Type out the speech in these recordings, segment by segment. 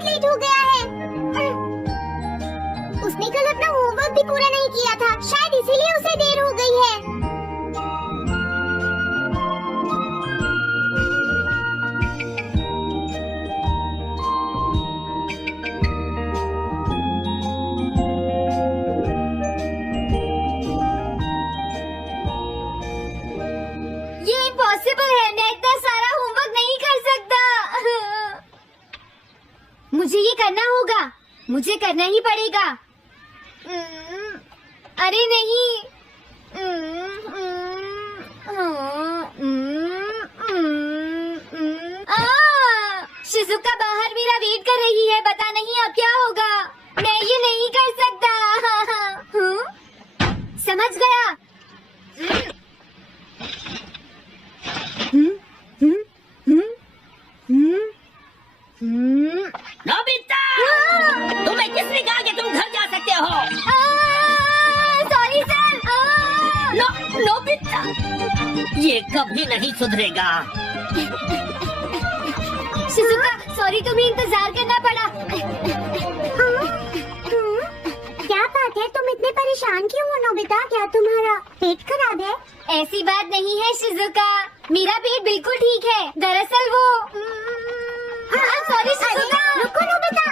बहुत लेट हो गया है। उसने कल अपना होमवर्क भी पूरा नहीं किया था, शायद इसीलिए उसे देर हो गई है। ये इम्पॉसिबल है, मैं इतना सारा होमवर्क नहीं कर सकता। मुझे ये करना होगा, मुझे करना ही पड़ेगा। अरे नहीं। शिजुका बाहर मेरा वेट कर रही है, पता नहीं अब क्या होगा। मैं ये नहीं कर सकता। समझ गया। नोबिता, तुम्हें किसने कहा कि तुम घर जा सकते हो? Sorry sir. नोबिता, ये कभी नहीं सुधरेगा। शिजुका, सॉरी, तुम्हें इंतजार करना पड़ा। क्या बात है, तुम इतने परेशान क्यों हो नोबिता? क्या तुम्हारा पेट खराब है? ऐसी बात नहीं है शिजुका, मेरा पेट बिल्कुल ठीक है। दरअसल वो सॉरी शिजुका। रुको नोबिता।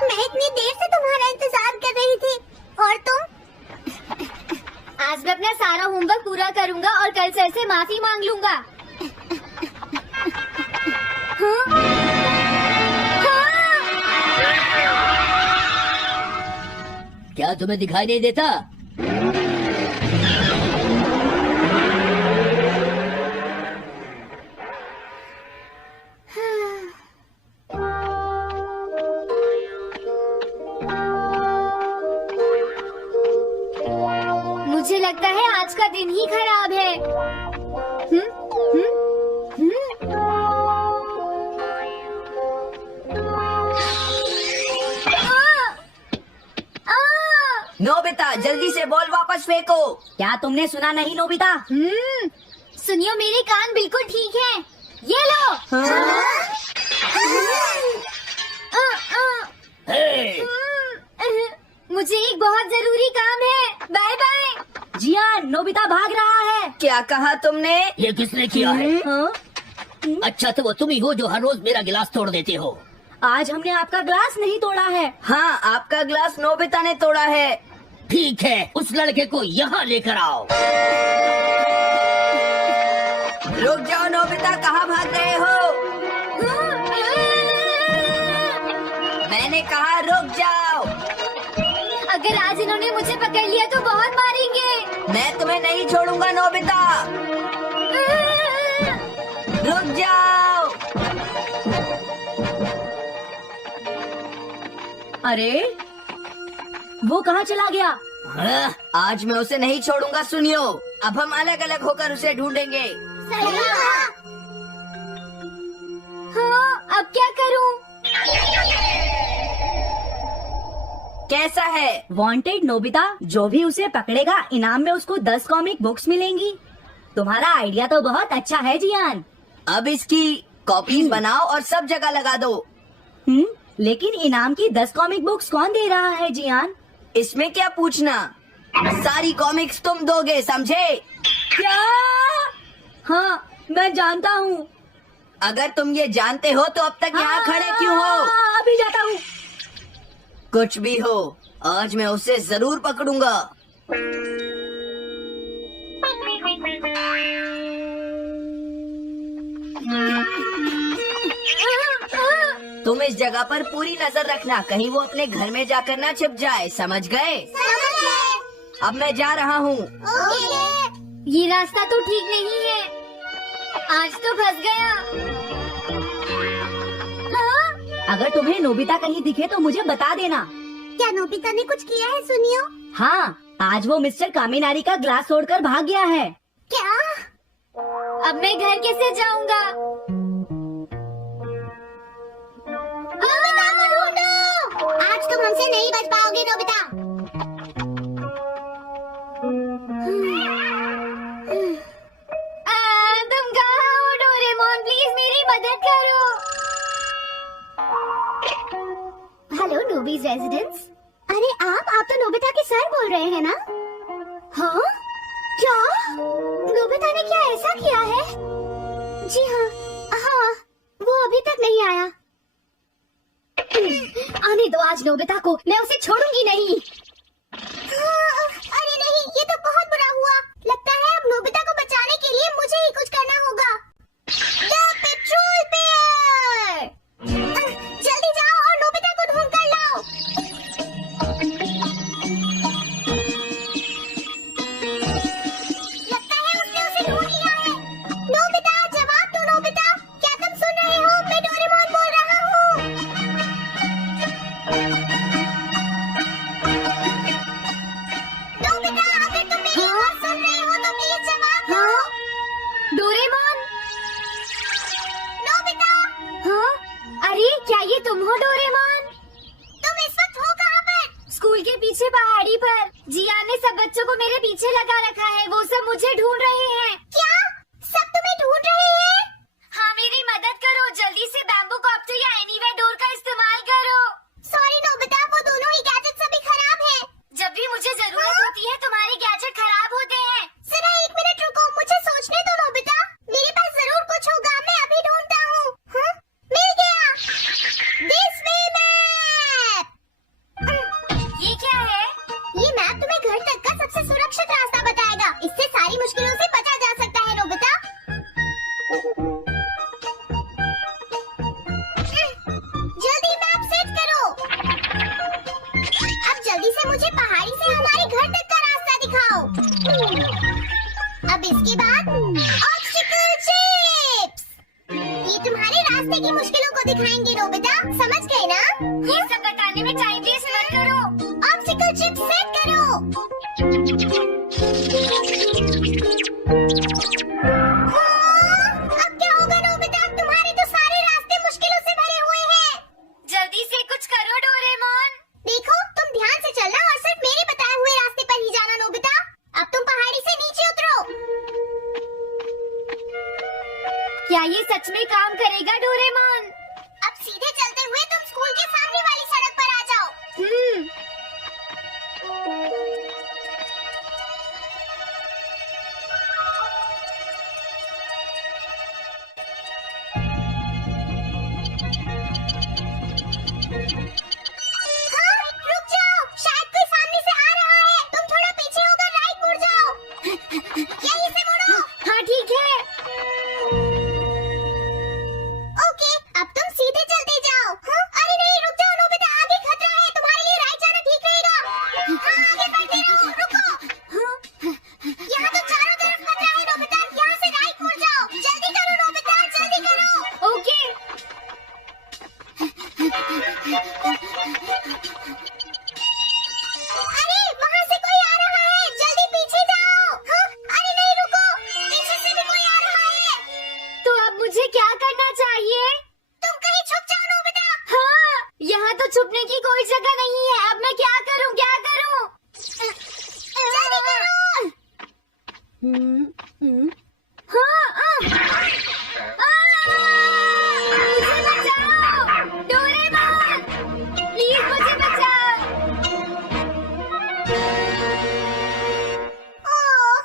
मैं इतनी देर से तुम्हारा इंतजार कर रही थी और तुम? आज मैं अपना सारा होमवर्क पूरा करूंगा और कल सर से माफी मांग लूंगा। क्या तुम्हें दिखाई नहीं देता? मुझे लगता है आज का दिन ही खराब है। नोबिता, जल्दी से बॉल वापस फेंको। क्या तुमने सुना नहीं नोबिता? सुनियो, मेरे कान बिल्कुल ठीक हैं। ये लो। हे, मुझे एक बहुत जरूरी काम है। Bye bye. जियान, नोबिता भाग रहा है। क्या कहा तुमने? ये किसने किया है? अच्छा, तो वो तुम ही हो जो हर रोज मेरा गिलास तोड़ देते हो। आज हमने आपका ग्लास नहीं तोड़ा है। हाँ, आपका ग्लास नोबिता ने तोड़ा है। ठीक है, उस लड़के को यहाँ लेकर आओ। रुक जाओ नोबिता, कहाँ भाग रहे हो? मैंने कहा रुक जाओ। अगर आज इन्होंने मुझे पकड़ लिया तो बहुत मारेंगे। मैं तुम्हें नहीं छोड़ूंगा नोबिता। रुक जाओ। अरे, वो कहाँ चला गया? हाँ? आज मैं उसे नहीं छोड़ूंगा। सुनियो, अब हम अलग अलग होकर उसे ढूंढेंगे। हाँ, अब क्या करूं? कैसा है? वांटेड नोबिता, जो भी उसे पकड़ेगा इनाम में उसको 10 कॉमिक बुक्स मिलेंगी। तुम्हारा आइडिया तो बहुत अच्छा है जियान। अब इसकी कॉपीज बनाओ और सब जगह लगा दो। लेकिन इनाम की 10 कॉमिक बुक्स कौन दे रहा है जियान? इसमें क्या पूछना, सारी कॉमिक्स तुम दोगे, समझे? क्या? हाँ, मैं जानता हूँ। अगर तुम ये जानते हो तो अब तक यहाँ खड़े क्यों हो? अभी जाता हूँ। कुछ भी हो, आज मैं उसे जरूर पकड़ूंगा। तुम इस जगह पर पूरी नजर रखना, कहीं वो अपने घर में जाकर ना छिप जाए, समझ गए? अब मैं जा रहा हूँ। ये रास्ता तो ठीक नहीं है, आज तो फंस गया। हाँ? अगर तुम्हें नोबिता कहीं दिखे तो मुझे बता देना। क्या नोबिता ने कुछ किया है सुनियो? हाँ, आज वो मिस्टर कामिनारी का ग्लास तोड़कर भाग गया है। क्या? अब मैं घर कैसे जाऊंगा? नोबिता को ढूंढो। आज तुम हमसे नहीं बच पाओगे नोबिता। तुम कहाँ हो डोरेमोन? प्लीज मेरी मदद करो। नोबीज रेजिडेंस। अरे आप तो नोबिता के सर बोल रहे हैं ना? हाँ? क्या नोबिता ने क्या ऐसा किया है? जी हाँ, हाँ, वो अभी तक नहीं आया। आने दो आज नोबिता को, मैं उसे छोड़ूंगी नहीं। अरे नहीं, ये तो बहुत बुरा हुआ। लगता है अब नोबिता को बचाने के लिए मुझे ही कुछ करना होगा। The petrol pair! जल्दी जाओ और नोबिता को ढूंढ कर लाओ। लगता है उसने उसे ढूंढ लिया है। नोबिता, जवाब दो नोबिता, क्या तुम सुन रहे हो? मैं डोरेमोन बोल रहा हूँ। नोबिता, अगर तुम मेरी आवाज सुन रहे हो तो प्लीज जवाब दो। डोरेमोन। नोबिता, हाँ? अरे क्या ये तुम हो डोरेमोन? तुम इस वक्त हो कहाँ पर? स्कूल के पीछे पहाड़ी पर। जियान ने सब बच्चों को मेरे पीछे लगा रखा है, वो सब मुझे ढूंढ रहे हैं। क्या सब तुम्हें ढूंढ रहे हैं? हाँ, मेरी मदद करो, जल्दी से बैम्बू कॉप्टर या एनीवेयर डोर का इस्तेमाल करो। सॉरी नोबिता, वो दोनों ही गैजेट्स अभी खराब हैं। जब भी मुझे जरूरत होती है तुम्हारे गैजेट खराब होते हैं। जरा 1 मिनट रुको, मुझे सोचने दो नोबिता। मेरे पास जरूर कुछ होगा, मैं अभी ढूंढता हूँ। हाँ? मिल गया। This way map. ये क्या है? ये मैप तुम्हें घर तक का सबसे सुरक्षित रास्ता बताएगा। इससे सारी मुश्किलों से बचा जा सकता है नोबिता। जल्दी मैप सेट करो। अब जल्दी से मुझे पहाड़ी से हमारे घर तक का रास्ता दिखाओ। अब इसके बाद ऑब्स्टिकल चिप्स। ये तुम्हारे रास्ते की मुश्किलों को दिखाएंगे नोबिता, समझ गए ना? ये सब बताने में टाइम वेस्ट मत करो। ऑब्स्टिकल चिप्स सेट करो। अब क्या होगा नोबिता? तुम्हारे तो सारे रास्ते मुश्किलों से भरे हुए हैं। जल्दी से कुछ करो डोरेमोन। देखो, तुम ध्यान से चलना और सिर्फ मेरे बताए हुए रास्ते पर ही जाना नोबिता। अब तुम पहाड़ी से नीचे उतरो। क्या ये सच में काम करेगा डोरेमोन? अब सीधे चलते हुए तुम स्कूल के सामने वाली सड़क पर आ जाओ। हाँ, रुक जाओ, शायद कोई सामने से आ रहा है। तुम थोड़ा पीछे होकर राइट मुड़ जाओ। यहीं से मुड़ो। हाँ ठीक है। ओके, अब तुम सीधे चलते जाओ। हाँ? अरे नहीं, रुक जाओ नोबिता, आगे खतरा है। तुम्हारे लिए राइट जाना ठीक रहेगा। हाँ, आगे बढ़ते रहो, रुको। यहाँ तो चारों तरफ खतरा है नोबिता, यहाँ से राइट मुड़ जाओ। जल्दी करो नोबिता, जल्दी करो। ओके। अरे वहाँ से कोई आ रहा है, जल्दी पीछे जाओ। हाँ? अरे नहीं, रुको, पीछे से भी कोई आ रहा है। तो अब मुझे क्या करना चाहिए? तुम कहीं छुप जाओ नोबिता। हाँ, यहाँ तो छुपने की कोई जगह नहीं है। अब मैं क्या करूँ, क्या करूँ? जल्दी करो। मुझे बचाओ डोरेमोन, प्लीज मुझे बचाओ। ओह,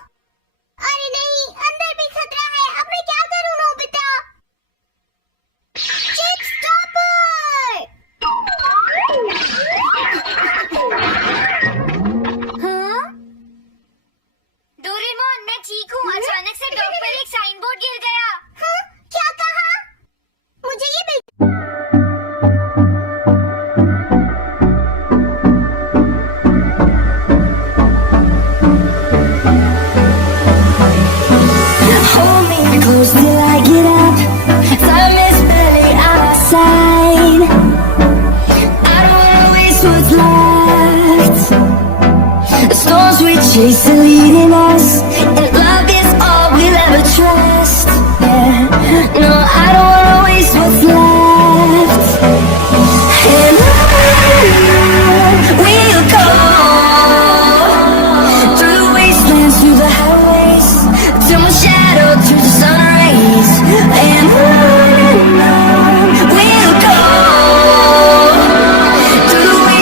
अरे नहीं, अंदर भी खतरा है। अब मैं क्या करूँ नोबिता? Chip stopper. हाँ? डोरेमोन, मैं ठीक हूँ। अचानक से डॉग पर एक साइन बोर्ड गिर गया। हाँ? क्या कहा? मुझे ये bill Hold me close till I get up. Time is barely on our side. I don't wanna waste what's left. The storms we chase are leading us, and love is all we'll ever trust. Yeah, no, I don't wanna waste what's left. And on we'll go through the wastelands, through the highways, till my shadow turns to sun rays. And on we'll go through the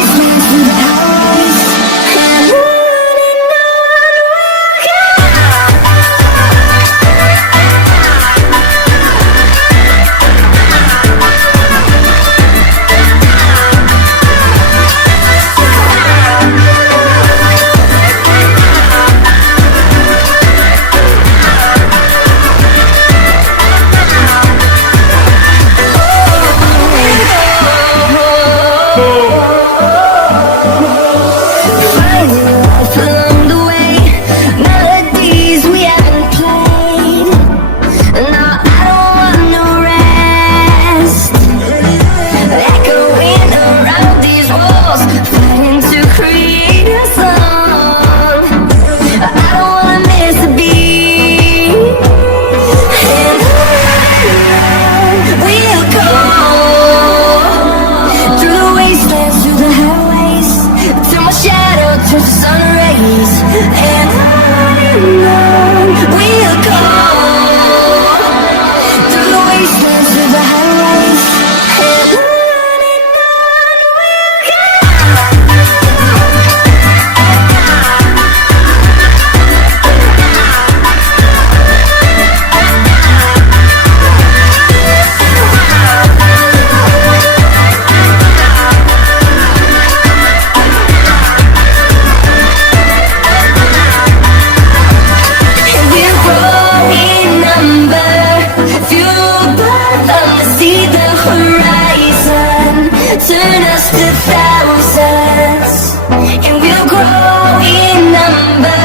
just a thousands, and we'll grow in number,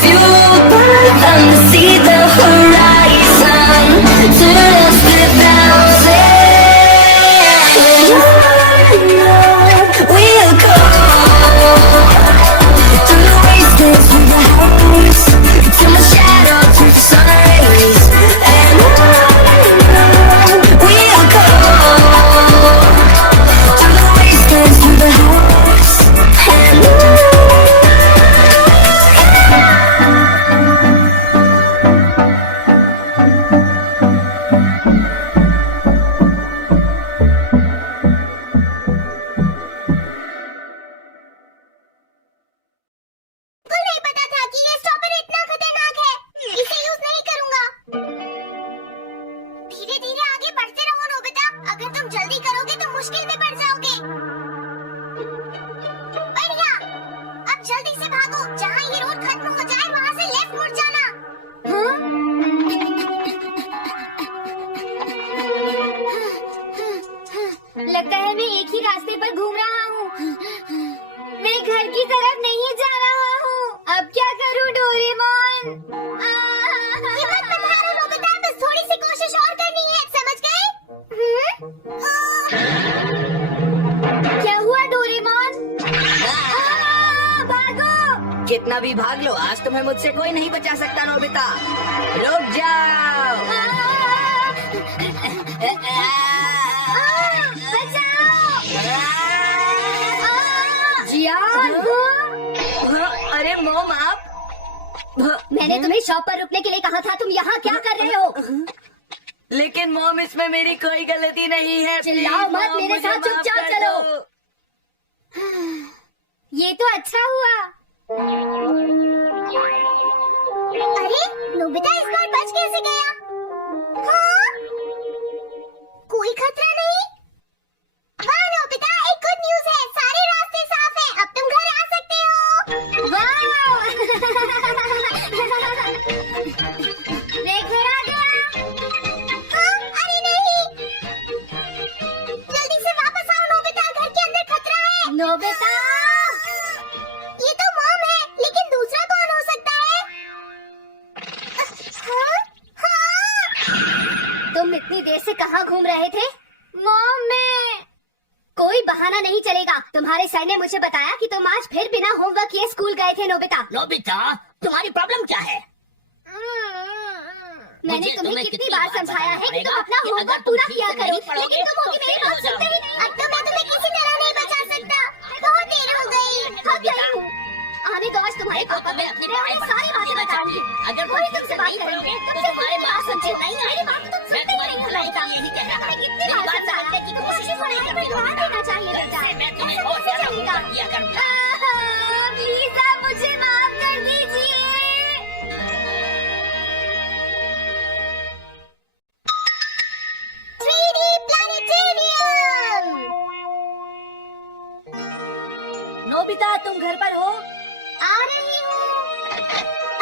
fueled by them to see the horizon. Turn us to thousands, we'll go through the wastelands, through the heights, till the shadow, to the sun rays, and we'll go through the wastelands, through the heights, and बिल्कुल नहीं पता था कि ये stopper इतना खतरनाक है। इसे यूज नहीं करूंगा। धीरे धीरे आगे बढ़ते रहो नोबिता। अगर तुम जल्दी करोगे तो मुश्किल में पड़ जाओगे। बढ़िया। अब जल्दी से भागो। जहाँ ये रोड खत्म हो जाए वहाँ से लेफ्ट मुड़ जाना। लगता है मैं एक ही रास्ते पर घूम रहा हूँ। मैं घर की तरफ नहीं जा रहा हूँ। अब क्या करूँ डोरेमोन? हिम्मत मत हारो नोबिता। बस थोड़ी सी कोशिश और करनी है। समझ गए? क्या हुआ डोरेमोन? भागो! कितना भी भाग लो, आज तुम्हें मुझसे कोई नहीं बचा सकता नोबिता। रुक जाओ। जियान! अरे मॉम आप मैंने तुम्हें शॉप पर रुकने के लिए कहा था। तुम यहाँ क्या कर रहे हो? लेकिन मॉम इसमें मेरी कोई गलती नहीं है। चिल्लाओ Please, मत, मॉम, मेरे मुझे साथ माफ चुपचाप कर चलो। दो। ये तो अच्छा हुआ। अरे नोबिता इस बार बच कैसे गया? हाँ? कोई खतरा नहीं? वाह नोबिता, एक गुड न्यूज़ है। सारे रास्ते साफ हैं। अब तुम घर आ सकते हो। वाह! मैं घर आ गया। हाँ? अरे नहीं। जल्दी से वापस आओ नोबिता, घर के अंदर खतरा है। नोबिता! ये तो मॉम है, लेकिन दूसरा कौन हो सकता है? हाँ? हाँ? तुम इतनी देर से कहाँ घूम रहे थे? मॉम मैं कोई बहाना नहीं चलेगा। तुम्हारे सर ने मुझे बताया कि तुम आज फिर बिना होमवर्क किए स्कूल गए थे नोबिता। नोबिता, तुम्हारी प्रॉब्लम क्या है? मैंने मुझे तुम्हें तुम्हें कितनी बार समझाया है कि तुम पड़ेगा अपना कि होमवर्क अगर तुम पूरा ठीक किया से करो, नहीं पढ़ोगे लेकिन तुम तो होगी मेरी फेल बात हो सुनते ही जाओगे। नहीं। अब तो मैं तुम्हें किसी तरह नहीं बचा सकता। बहुत देर हो गई। थक गई हूँ। आने दो आज तुम्हारे देखो, पापा तुम्हें को। अपनी मैं पढ़ाई उन्हें पर सारी ध्यान बातें देना बताऊंगी। चाहिए। अगर तुम वही ठीक तुमसे से बात नहीं करेंगे पढ़ोगे तब तो से तुम्हारे मेरी बात बात समझे सुनते नहीं मेरी आएंगे। बात तो तुम मैं सुनते ही तुम्हारी नहीं हो भलाई बेटा। के लिए यही कह रहा तुम्हें हूँ। कितनी मेरी बार बात समझाया समझने की तुम कोशिश अपनी पढ़ाई नहीं पर करते ध्यान देना चाहिए बेटा। से मैं तुम्हें ऐसा और कैसे ज्यादा चलेगा? होमवर्क दिया करूंगा। प्लीज आप मुझे माफ कर दीजिए। 3D planetarium. नोबिता तुम घर पर हो? आ रही हूँ।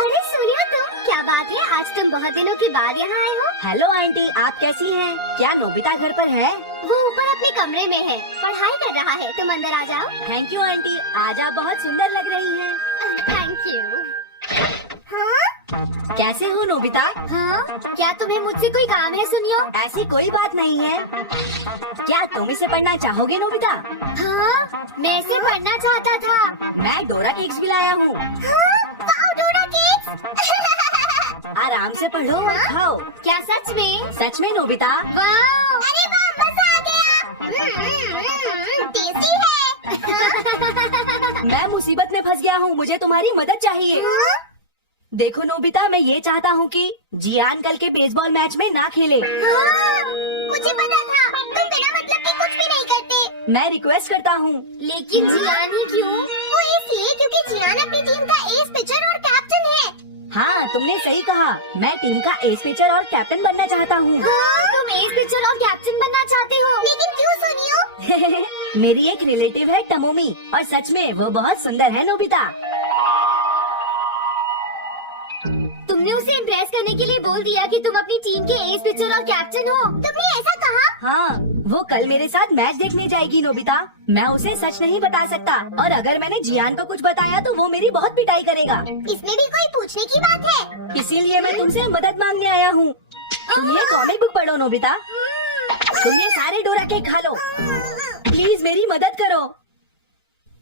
अरे सुनियो तुम, क्या बात है? आज तुम बहुत दिनों के बाद यहाँ आए हो। हेलो आंटी, आप कैसी हैं? क्या नोबिता घर पर है? वो ऊपर अपने कमरे में है, पढ़ाई कर रहा है। तुम अंदर आ जाओ। थैंक यू आंटी, आज आप बहुत सुंदर लग रही हैं। Thank you. हाँ? कैसे हो नोबिता? हाँ? क्या तुम्हें मुझसे कोई काम है सुनियो? ऐसी कोई बात नहीं है। क्या तुम इसे पढ़ना चाहोगे नोबिता? हाँ? मैं इसे पढ़ना चाहता था। मैं डोरा केक्स भी लाया हूँ। हाँ? वाओ डोरा केक्स। आराम से पढ़ो और खाओ। क्या सच में? सच में नोबिता? वाह! अरे वाह, मजा आ गया। टेस्टी है। मैं मुसीबत में फंस गया हूँ, मुझे तुम्हारी मदद चाहिए। हाँ? देखो नोबिता, मैं ये चाहता हूँ कि जियान कल के बेसबॉल मैच में ना खेले। हाँ, मुझे पता था। तुम बिना मतलब के कुछ भी नहीं करते। मैं रिक्वेस्ट करता हूँ। लेकिन जियान ही क्यों? वो इसलिए क्योंकि जियान अपनी टीम का एस पिचर और कैप्टन है। हाँ, तुमने सही कहा। मैं टीम का एस पिचर और कैप्टन बनना चाहता हूँ। हाँ? तुम एस पिचर और कैप्टन बनना चाहते हो? लेकिन क्यों सुनियो? मेरी एक रिलेटिव है टमोमी, और सच में वो बहुत सुंदर है नोबिता। तुमने उसे इम्प्रेस करने के लिए बोल दिया कि तुम अपनी टीम के एस पिचर और कैप्टन हो। तुमने ऐसा कहा? हाँ, वो कल मेरे साथ मैच देखने जाएगी नोबिता। मैं उसे सच नहीं बता सकता, और अगर मैंने जियान को कुछ बताया तो वो मेरी बहुत पिटाई करेगा। इसमें भी कोई पूछने की बात है? इसीलिए मैं तुमसे मदद मांगने आया हूँ। तुम ये कॉमिक बुक पढ़ो नोबिता। तुम ये सारे डोरा केक खा लो। प्लीज मेरी मदद करो।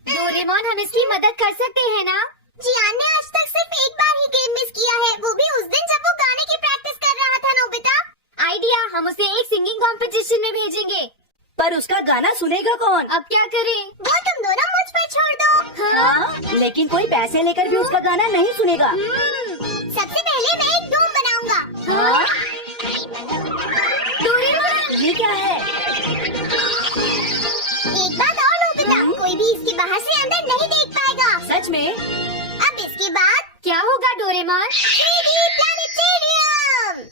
डोरेमोन, हम इसकी मदद कर सकते हैं ना? जियान ने आज तक सिर्फ एक बार ही गेम मिस किया है, वो भी उस दिन जब वो गाने की प्रैक्टिस कर रहा था। नोबिता, आइडिया, हम उसे एक सिंगिंग कंपटीशन में भेजेंगे। पर उसका गाना सुनेगा कौन? अब क्या करें? वो तुम दोनों मुझ पर छोड़ दो। हाँ, लेकिन कोई पैसे लेकर भी उसका गाना नहीं सुनेगा। सबसे पहले मैं एक डोम बनाऊंगा। हाँ? डोरेमोन, ये क्या है? एक बात और नोबिता, कोई भी इसके बाहर से अंदर नहीं देख पाएगा। सच में? अब इसके बाद क्या होगा डोरेमोन? 3D planetarium.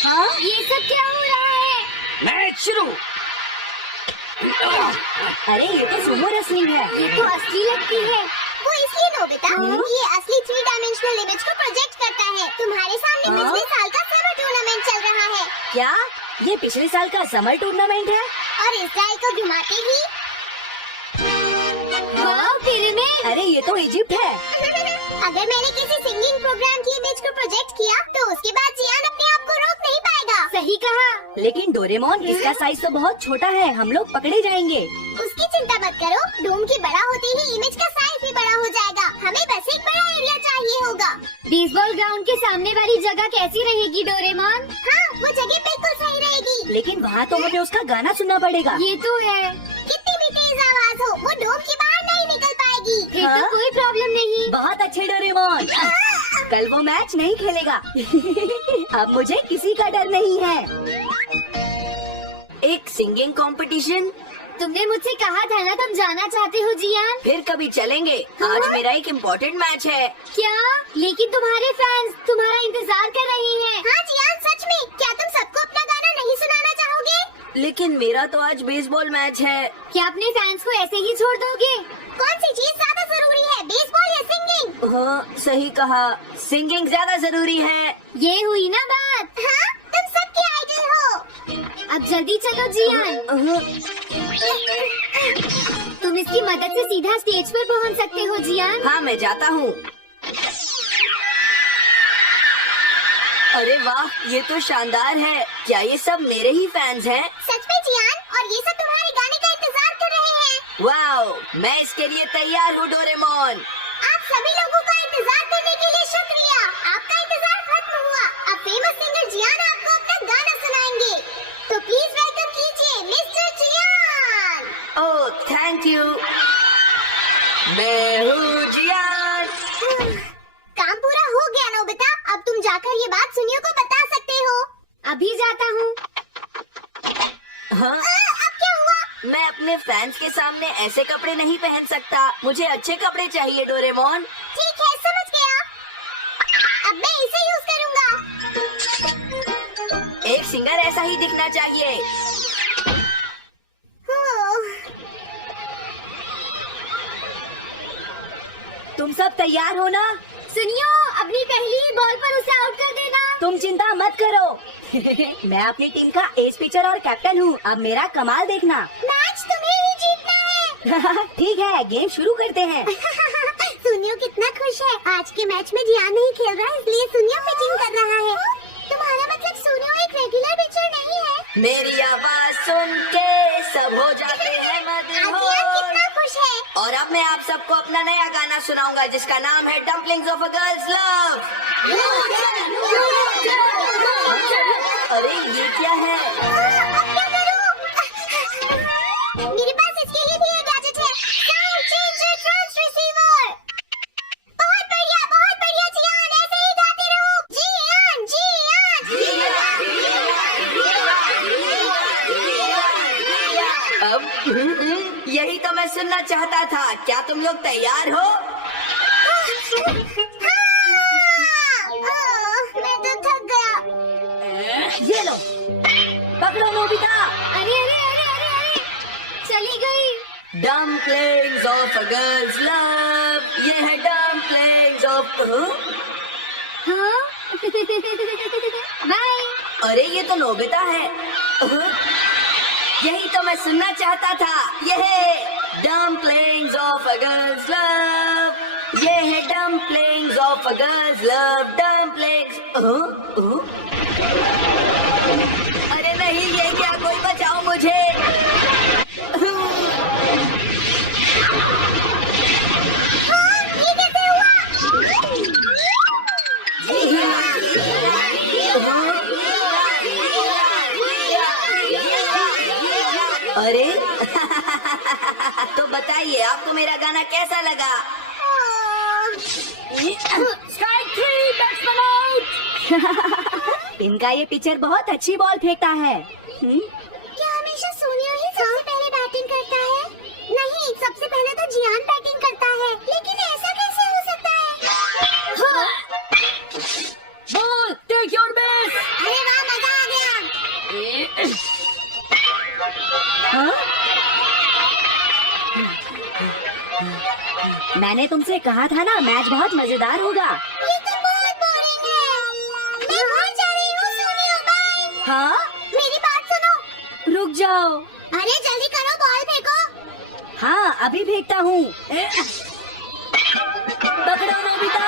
हाँ? ये सब क्या हो रहा है? मैच शुरू। अरे ये तो सुमो रेसलिंग है। ये तो असली लगती है। वो इसलिए नोबिता, ये असली 3 डायमेंशनल इमेज को प्रोजेक्ट करता है। तुम्हारे सामने हाँ? पिछले साल का समर टूर्नामेंट चल रहा है, क्या ये पिछले साल का समर टूर्नामेंट है? और इसराइल को घुमाते ही वाह, पिरामिड! अरे ये तो इजिप्ट है। अगर मैंने किसी सिंगिंग प्रोग्राम की इमेज को प्रोजेक्ट किया तो उसके बाद जियान अपने आप को रोक नहीं पाएगा। सही कहा। लेकिन डोरेमोन, इसका साइज तो बहुत छोटा है, हम लोग पकड़े जाएंगे। उसकी चिंता मत करो, डोम के बड़ा होते ही इमेज का साइज भी बड़ा हो जाएगा। हमें बस एक बड़ा एरिया चाहिए होगा। बेसबॉल ग्राउंड के सामने वाली जगह कैसी रहेगी डोरेमोन? हाँ, वो जगह बिल्कुल सही रहेगी। लेकिन वहाँ तो हमें उसका गाना सुनना पड़ेगा। ये तो है। कितनी भी तेज आवाज हो, वो डोम के बाहर नहीं निकल पाएगी। फिर हाँ? तो कोई प्रॉब्लम नहीं। बहुत अच्छे डोरेमोन। कल वो मैच नहीं खेलेगा। अब मुझे किसी का डर नहीं है। एक सिंगिंग कंपटीशन? तुमने मुझसे कहा था ना तुम जाना चाहते हो जियान। फिर कभी चलेंगे। आज मेरा एक इम्पोर्टेंट मैच है। क्या? लेकिन तुम्हारे फैंस तुम्हारा इंतजार कर रहे हैं। हाँ जियान, सच में, क्या तुम सबको अपना गाना नहीं सुनाना चाहोगे? लेकिन मेरा तो आज बेसबॉल मैच है। क्या अपने फैंस को ऐसे ही छोड़ दोगे? कौन सी चीज ज्यादा जरूरी है, बेसबॉल या सिंगिंग? हाँ, सही कहा, सिंगिंग ज्यादा जरूरी है। ये हुई ना बात। हाँ, तुम सबके आइडल हो। अब जल्दी चलो जियान। तुम इसकी मदद से सीधा स्टेज पर पहुंच सकते हो जियान। हाँ, मैं जाता हूँ। अरे वाह, ये तो शानदार है। क्या ये सब मेरे ही फैंस हैं? सच में जियान, और ये सब तुम्हारे गाने का इंतजार कर रहे हैं। वाओ, मैं इसके लिए तैयार हूँ डोरेमोन। आप सभी लोगों का इंतजार करने के लिए शुक्रिया। आपका इंतजार खत्म हुआ। अब फेमस सिंगर जियान आपको अपना गाना सुनाएंगे। तो प्लीज वेलकम कीजिए mister Jian. Oh, thank you. मैं हूँ जियान। काम पूरा हो गया नोबिता, अब तुम जाकर ये बात सुनियो को बता सकते हो। अभी जाता हूँ। हाँ? अब क्या हुआ? मैं अपने फैंस के सामने ऐसे कपड़े नहीं पहन सकता। मुझे अच्छे कपड़े चाहिए डोरेमोन। ठीक है, समझ गया। अब मैं इसे यूज करूँगा। एक सिंगर ऐसा ही दिखना चाहिए। तुम सब तैयार हो ना? सुनियो, अपनी पहली बॉल पर उसे आउट कर देना। तुम चिंता मत करो। मैं अपनी टीम का एस पिचर और कैप्टन हूँ। अब मेरा कमाल देखना। मैच तुम्हें ही जीतना है। ठीक है, गेम शुरू करते हैं। सुनियो कितना खुश है। आज के मैच में जियान नहीं खेल रहा है, इसलिए सुनियो पिचिंग कर रहा है। तुम्हारा मतलब सुनियो एक रेगुलर पिचर नहीं है? मेरी आवाज सुन के सब हो जाते हैं आज जियान मदहोश। कितना खुश है। और अब मैं आप सबको अपना नया गाना सुनाऊंगा जिसका नाम है dumplings of a girls love. अरे ये क्या है? अब क्या करूं? मेरे पास इसके लिए भी एक गैजेट है, साउंड चेंजर ट्रांसरिसीवर। बहुत बढ़िया जियान, ऐसे ही गाते रहो। जियान अब यही तो मैं सुनना चाहता था। क्या तुम लोग तैयार हो? मैं तो थक गया। ये लो, पकड़ो नोबिता। अरे अरे अरे अरे अरे, चली गई। Dumplings of a girls love. ये है डम्पलिंग्स ऑफ। हाँ? बाय। अरे ये तो नोबिता है। यही तो मैं सुनना चाहता था। ये है dumplings of a girls love. ये है dumplings of a girls love. Dumplings. अरे नहीं, ये क्या, कोई बचाओ मुझे। ये कैसे हुआ? अरे तो बताइए, आपको मेरा गाना कैसा लगा? Strike 3, batsman out. इनका ये पिक्चर बहुत अच्छी बॉल फेंकता है। क्या हमेशा सोनिया ही सबसे पहले बैटिंग करता है? नहीं, सबसे पहले तो जियान बैटिंग करता है। लेकिन ऐसा कैसे हो सकता है? Ball, take your base. अरे वाह, मजा आ गया। मैंने तुमसे कहा था ना, मैच बहुत मजेदार होगा। ये तो बहुत बोरिंग है। मैं घर जा रही हूँ, सोनिया, बाय। हाँ, मेरी बात सुनो। रुक जाओ। अरे जल्दी करो, बॉल फेंको। हाँ, अभी फेंकता हूँ। पकड़ो नोबिता।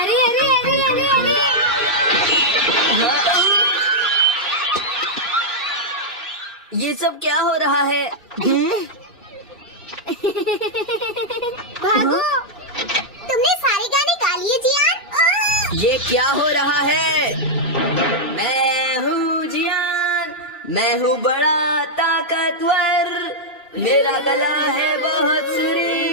अरे अरे अरे अरे अरे। ये सब क्या हो रहा है? भागो। तुमने सारे गाने गा लिए, जियान। ये क्या हो रहा है? मैं हूँ जियान, मैं हूँ बड़ा ताकतवर, मेरा गला है बहुत सुरीला।